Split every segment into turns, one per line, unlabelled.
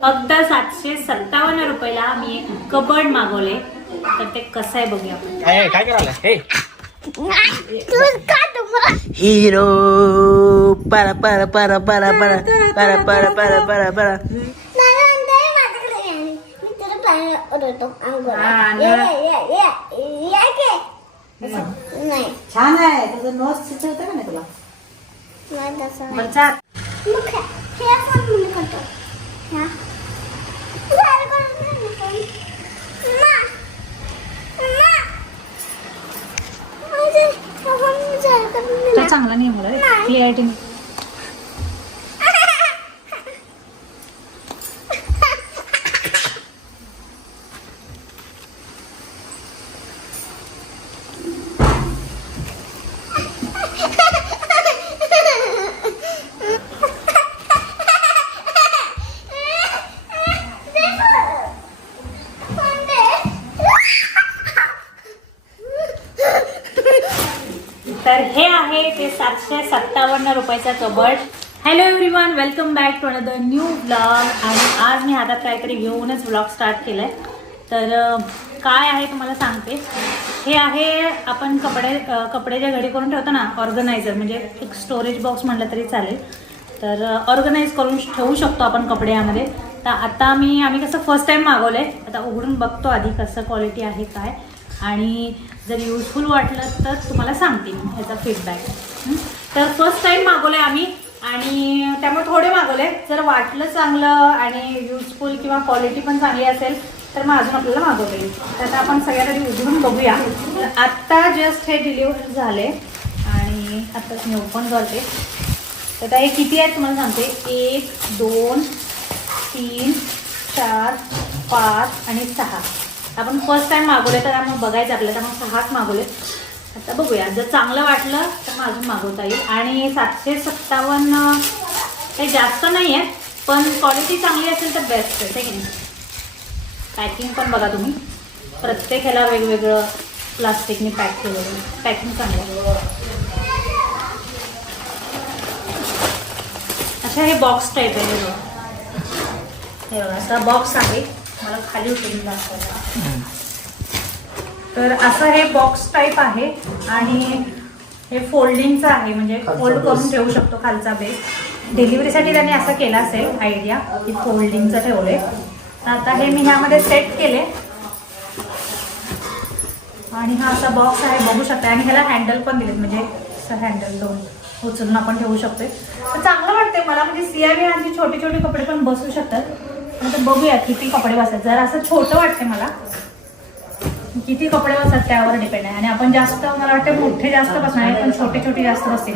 फक्त सातशे सत्तावन्न रुपयाला मी एक कबड मागवले. तर ते कसं आहे बघूया आपण.
काय काय करायला? हे.
हिरो. para para
नाही.
छान आहे. तुझं नोस सुचवतं का नाही तुला?
चांगला नाही मला क्लिअरिटी नाही तर हे आहे ते सातशे सत्तावन्न रुपयाचा cupboard. Hello everyone welcome back to another new blog आणि आज मी हातात काहीतरी घेऊनच ब्लॉग स्टार्ट केलाय. तर काय आहे तुम्हाला सांगते. हे आहे आपण कपडे कपडे जे घडी करून ठेवतो ना ऑर्गनायझर म्हणजे एक स्टोरेज बॉक्स म्हटलं तरी चालेल. तर ऑर्गनाईज करून ठेवू शकतो आपण कपडे यामध्ये. तर आता मी आम्ही कसं फर्स्ट टाईम मागवलं आहे आता उघडून बघतो आधी कसं क्वालिटी आहे काय. आणि जर युजफुल वाटलं तर तुम्हाला सांगते मी ह्याचा फीडबॅक तर फर्स्ट टाइम मागवलं आहे आम्ही आणि त्यामुळे थोडे मागवले जर वाटलं चांगलं आणि युजफुल किंवा क्वालिटी पण चांगली असेल तर मग अजून आपल्याला मागवता येईल. तर आता आपण सगळ्यात आधी उघडून बघूया. आत्ता जस्ट हे डिलिव्हर झाले आणि आत्ताच मी ओपन करते. तर आता हे किती आहेत तुम्हाला सांगते. एक दोन तीन चार पाच आणि सहा. आपण फर्स्ट टाइम मागवले तर आम्हाला बघायचं आपल्याला तर मग सहाच मागवले आता बघूया. जर चांगलं वाटलं तर मग अजून मागवता येईल. आणि सातशे सत्तावन्न काही जास्त नाही आहे पण क्वालिटी चांगली असेल तर बेस्ट आहे की आहे? पॅकिंग पण बघा तुम्ही. प्रत्येक ह्याला वेगवेगळं प्लास्टिकने पॅक केलेलं पॅकिंग चांगलं आहे. अच्छा हे बॉक्स टाईप आहे हे बघा. हे बघा असा बॉक्स आहे. मला खाली उतरून दाखवायला. तर असं हे बॉक्स टाईप आहे आणि हे फोल्डिंगचं आहे म्हणजे फोल्ड करून ठेवू शकतो खालचा बेस डिलिव्हरीसाठी त्यांनी असं केलं असेल आयडिया की फोल्डिंगचं ठेवलंय. तर आता हे मी ह्यामध्ये सेट केले आणि हा असा बॉक्स आहे बघू शकता आणि ह्याला हँडल पण दिलेत म्हणजे असं हँडल दोन उचलून आपण ठेवू शकतोय. तर चांगलं वाटतंय मला म्हणजे सियावी आणि छोटे छोटे कपडे पण बसू शकतात. आता बघूया किती कपडे बसतात. जर असं छोटं वाटते मला. किती कपडे बसतात त्यावर डिपेंड आहे. आणि आपण जास्त मला वाटतं मोठे जास्त बसणार आहे पण छोटे छोटे जास्त बसतील.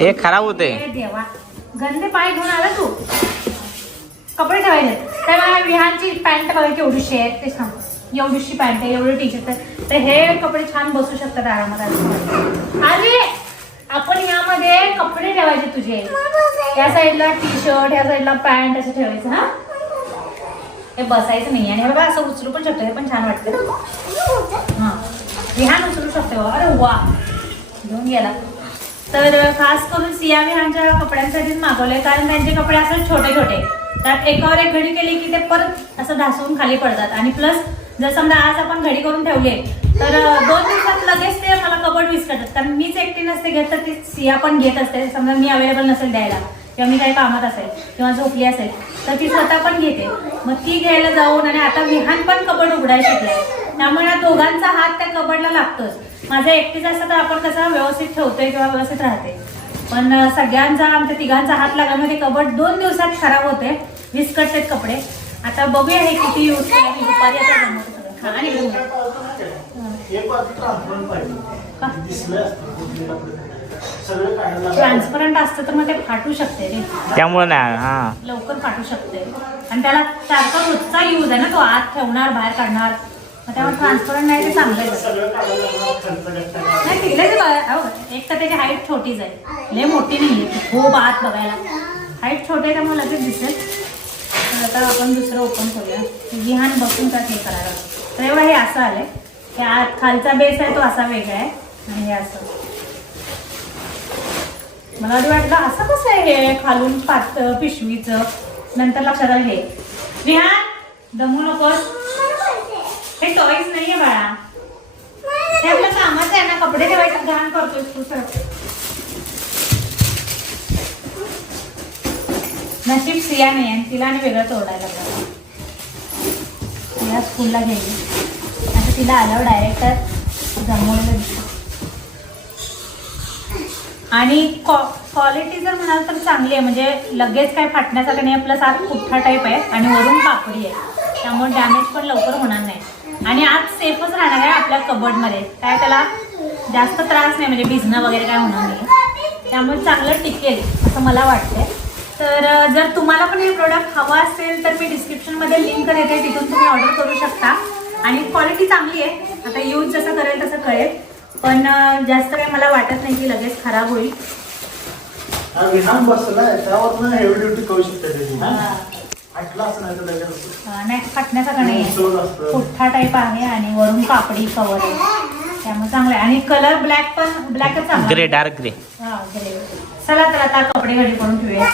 हे खराब होते
देवा. गंदे पाय घेऊन आला तू. कपडे ठेवायचे तर मला विहानची पॅन्ट बघा केवढीशी आहे. ते सांग एवढीशी पॅन्ट आहे एवढं टी शर्ट तर हे कपडे छान बसू शकतात आरामात आरामात. अरे आपण यामध्ये कपडे ठेवायचे तुझे. या साईडला टी शर्ट या साईडला पॅन्ट असं ठेवायचं हा? हे बसायचं नाही. आणि बाबा असं उचलू पण शकतो. हे पण छान वाटतं. हा. विहान उचलू शकते बाबा अरे वा. घेऊन गेला. तर खास करून सिया विहानच्या कपड्यांसाठीच मागवले कारण त्यांचे कपडे असं छोटे छोटे त्यात एकावर एक घडी केली की ते परत असं ढासळून खाली पडतात. आणि प्लस जर समजा आज आपण घडी करून ठेवले तर दोन दिवसात लगेच ते मला कबड विस्कटतात. कारण मीच एकटी नसते घेत तर ती सिया पण घेत असते. समजा मी अवेलेबल नसेल द्यायला. किंवा मी काही कामात असेल किंवा झोपली असेल तर ती स्वतः पण घेते. मग ती घ्यायला जाऊन आणि आता विहान पण कबड उघडायला शिकलाय. त्यामुळे दोघांचा हात त्या कबडला लागतोच. माझं एकटीच असतं तर आपण कसं व्यवस्थित ठेवतोय किंवा व्यवस्थित राहते पण सगळ्यांचा आमच्या तिघांचा हात लागल्यामुळे कबड दोन दिवसात खराब होते विस्कटतेत कपडे. आता बघूया हे किती यूज केलं मी दुपारी आता जमवते सगळं. आणि. ट्रान्सपरंट असतं तर मग ते फाटू शकते रे.
त्यामुळे नाही हा.
लवकर फाटू शकते. आणि त्याला सारखा रोजचा यूज आहे ना तो आत ठेवणार बाहेर काढणार. मग त्यामुळे ट्रान्सपरंट नाही ते चांगलं आहे. नाही तिकडे एक तर त्याची हाईट छोटीच आहे. लय मोठी नाही आहे खूप आत बघायला. हाईट छोटी आहे त्यामुळे लगेच दिसेल. तर आता आपण दुसरं ओपन करूया. विहान बसून त्यात हे करायला. तर एवढं हे असं आलंय. हे आत खालचा बेस आहे तो असा वेगळा आहे. आणि हे असं. मला आधी वाटलं असं कसं आहे हे खालून पात पिशवीचं? नंतर लक्षात आलं हे. विहान दमू नकोस. हे टॉईज नाहीये बाळा. हे आपलं कामाचं आहे ना कपडे ठेवायचं घाण करतोय तू सर नशीब सिया नाही आहे तिला आणि वेगळं तोडायला लागलं. तिला स्कूलला गेली. आता तिला आल्यावर डायरेक्ट जमवलं आणि आणि क्वालिटी जर म्हणाल तर चांगली आहे. म्हणजे लगेच काय फाटण्यासारखं नाही प्लस आत पुठ्ठा टाईप आहे आणि वरून कापडी आहे. त्यामुळे डॅमेज पण लवकर होणार नाही. आणि आत सेफच राहणार आहे आपल्या कबडमध्ये काय त्याला जास्त त्रास नाही. म्हणजे भिजणं वगैरे काय होणार नाही. त्यामुळे चांगलं टिकेल असं मला वाटतंय. तर जर तुम्हाला पण हे प्रोडक्ट हवं असेल तर मी डिस्क्रिप्शनमध्ये लिंक देते. तिथून तुम्ही ऑर्डर करू शकता. आणि क्वालिटी चांगली आहे. आता यूज जसं करेल तसं कळेल पण जास्त काही मला वाटत नाही की लगेच खराब होईल.
हा विहान बसलाय त्यावर हेवी ड्युटी करू शकते त्याची ऐकलं असं नाही तर लगेच
अं, नाही फाटण्यासारखं नाही
सहज
आहे.
असतं.
पुठ्ठा टाईप आहे आणि वरून कापडी कवर आहे. त्यामुळे चांगलं आहे. आणि कलर ब्लॅक पण ब्लॅकच चांगला
ग्रे डार्क ग्रे
हा ग्रे चला तर आता कपडे घडी करून ठेवूया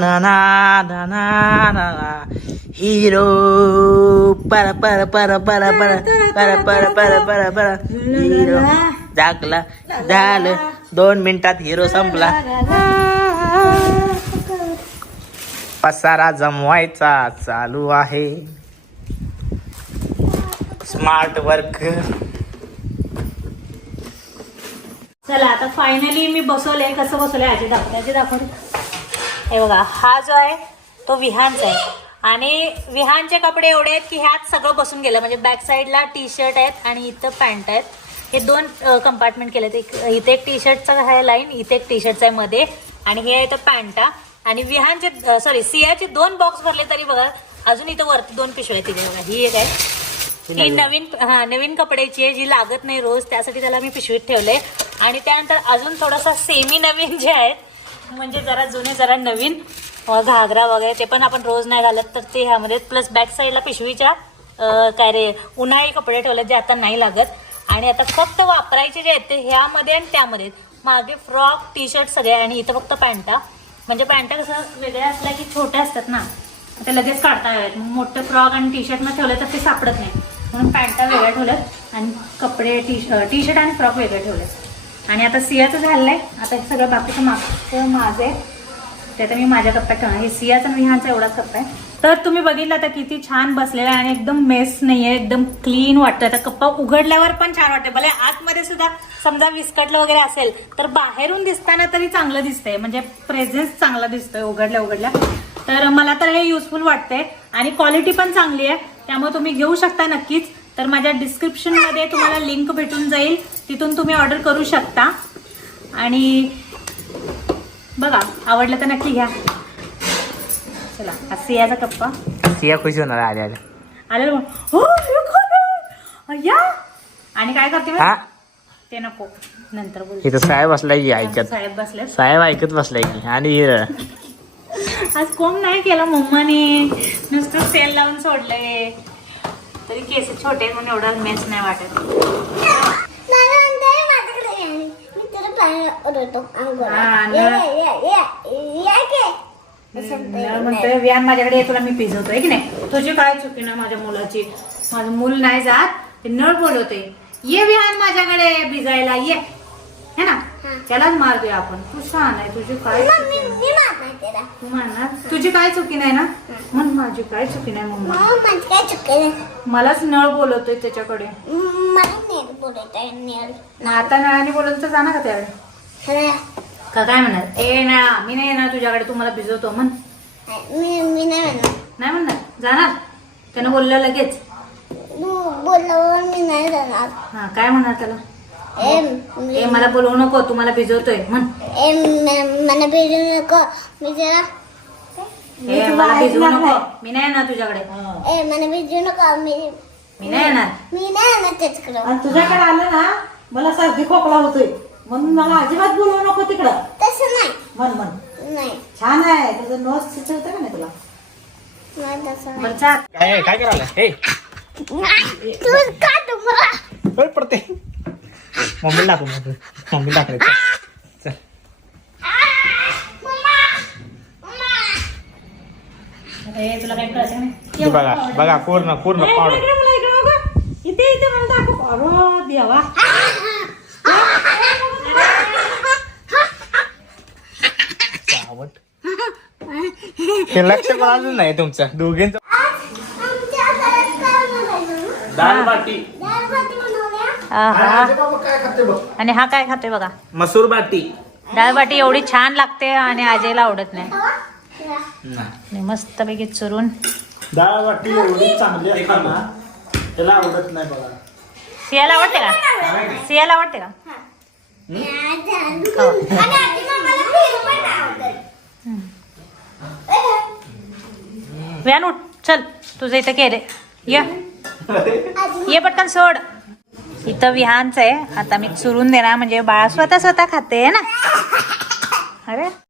na na na na na ना ना. para para para para para para para para para para hero जागला झालं दोन मिनिटात हिरो संपला
पसारा जमवायचा चालू आहे स्मार्ट वर्क
चला आता फायनली मी बसवले कसं बसवले आजी दाखवते आजी दाखवते हे बघा हा जो आहे तो विहानचा आहे. आणि विहानचे कपडे एवढे आहेत की ह्यात सगळं बसून गेलं. म्हणजे बॅक साईडला टी शर्ट आहेत आणि इथं पॅन्ट आहेत. हे दोन कंपार्टमेंट केलेत. एक इथे एक टी शर्टचा आहे लाईन इथे एक टी शर्टचा आहे मध्ये. आणि हे आहे इथं पॅन्टा आणि विहानचे सॉरी सियाचे दोन बॉक्स भरले तरी बघा अजून इथं वरती दोन पिशव्या तिथे. बघा ही एक आहे. ही नवीन. हा नवीन कपड्याची आहे जी लागत नाही रोज. त्यासाठी त्याला मी पिशवीत ठेवले आणि त्यानंतर अजून थोडासा सेमी नवीन जे आहेत म्हणजे जरा जुने जरा नवीन घागरा वगैरे ते पण आपण रोज नाही घालत तर ते ह्यामध्ये प्लस बॅक साईडला पिशवीच्या काय रे उन्हाळी कपडे ठेवले जे आता नाही लागत. आणि आता फक्त वापरायचे जे आहेत ते ह्यामध्ये आणि त्यामध्ये मागे फ्रॉक टी शर्ट सगळे आणि इथं फक्त पॅन्टा. म्हणजे पॅन्टा कसं वेगळ्या असल्या की छोट्या असतात ना ते लगेच काढता यावेत. मोठं मोठे फ्रॉक आणि टी शर्ट ठेवले तर ते सापडत नाही. म्हणून पॅन्टा वेगळ्या ठेवल्यात आणि कपडे टी टी शर्ट आणि फ्रॉक वेगळे ठेवले आणि आता सियाचं झालंय आता हे सगळं बाकीचं मागचं माझं आहे. ते आता मी माझ्या कप्प्यात ठेवणार. हे सियाचा आणि विहानचा एवढाच कप्पा आहे. तर तुम्ही बघितलं आता किती छान बसलेला आहे आणि एकदम मेस नाहीये एकदम क्लीन वाटतं आता कप्पा उघडल्यावर पण छान वाटतं भले आतमध्ये सुद्धा समजा विस्कटलं वगैरे असेल तर बाहेरून दिसताना तरी चांगलं दिसतंय. म्हणजे प्रेझेन्स चांगला दिसतोय उघडल्या उघडल्या. तर मला तर हे युजफुल वाटतंय. आणि क्वालिटी पण चांगली आहे. त्यामुळे तुम्ही घेऊ शकता नक्कीच. तर माझ्या डिस्क्रिप्शनमध्ये तुम्हाला लिंक भेटून जाईल. तिथून तुम्ही ऑर्डर करू शकता. आणि बघा आवडलं तर नक्की घ्या. चला हा सियाचा कप्पा
सिया खुशी होणार आल्या आल्या.
आलेलं मग, हो हे खरं. अय्या! आणि काय करते?
हा?
ते नको. नंतर बोल.
इथं साहेब बसलाय की ऐकत.
साहेब बसले.
साहेब ऐकत बसलाय की. आणि.
आज कोण नाही केला मम्माने. नुसतं सेल लावून सोडलंय. तरी केस छोटे आहेत म्हणून एवढा मेस नाही वाटत. व्यान माझ्याकडे तुला मी पिजवतोय की नाही? तुझी काय चुकी ना माझ्या मुलाची? माझं मूल नाही जात ते नळ बोलवते. ये विहान माझ्याकडे भिजायला ये. है ना? त्यालाच मारतोय आपण. तू छान आहे तुझी काय तू म्हणणार तुझी काय चुकी नाही ना? म्हण माझी काय चुकी नाही मम्मा.
मग माझी काय चुकी नाही.
मलाच नळ बोलवतोय त्याच्याकडे. मग आता नळाने बोलवलं तर जाणार का त्यावेळी? का काय म्हणणार? ए ना मी नाही येणार तुझ्याकडे तू मला भिजवतो म्हण.
मी मी नाही म्हणणार?
जाणार? त्यानं बोललं लगेच.
बोलल्यावर मी नाही जाणार.
हा काय म्हणणार त्याला?
ए
ए मला बोलवू नको तू मला भिजवतोय. म्हण.
ए मला भेटू नको. मी जरा
ए मला भिजवू नको. मी नाही येणार तुझ्याकडे.
ए मला भेटू नको. मी
मी नाही येणार.
मी नाही येणार त्याच्याकडं.
आणि तुझ्याकडे आलं ना मला सर्दी खोकला होतोय. म्हणून मला अजिबात बोलवू नको तिकडं.
तसं नाही.
मन मन
नाही.
छान आहे. तुझं नोस सुचवतं का नाही तुला?
बरं चाल.
काय काय करायला? हे.
तू का तुम्हाला
होय पडते मम्मीला दाखव मम्मी. दाखवायचं चल. बघा बघा पूर्ण पूर्ण पावडर.
इथे इथे मला दाखव. अरे देवा.
आवड हे लक्ष पण अजून नाही तुमचं. दोघींचं? दाल बाटी.
आणि हा काय खातोय बघा?
मसूर बाटी.
डाळबाटी एवढी छान लागते आणि आजीला आवडत नाही. आणि मस्तपैकी चुरून.
डाळ वाटी एवढी चांगली असते ना त्याला आवडत नाही बघा.
सियाला आवडते का? सियाला आवडते का. व्यान उठ चल तुझं इथं केले. ये. ये पटकन सोड. इथं विहानच आहे. आता मी चुरून देणार म्हणजे बाळा स्वतः स्वतः खाते ना? अरे.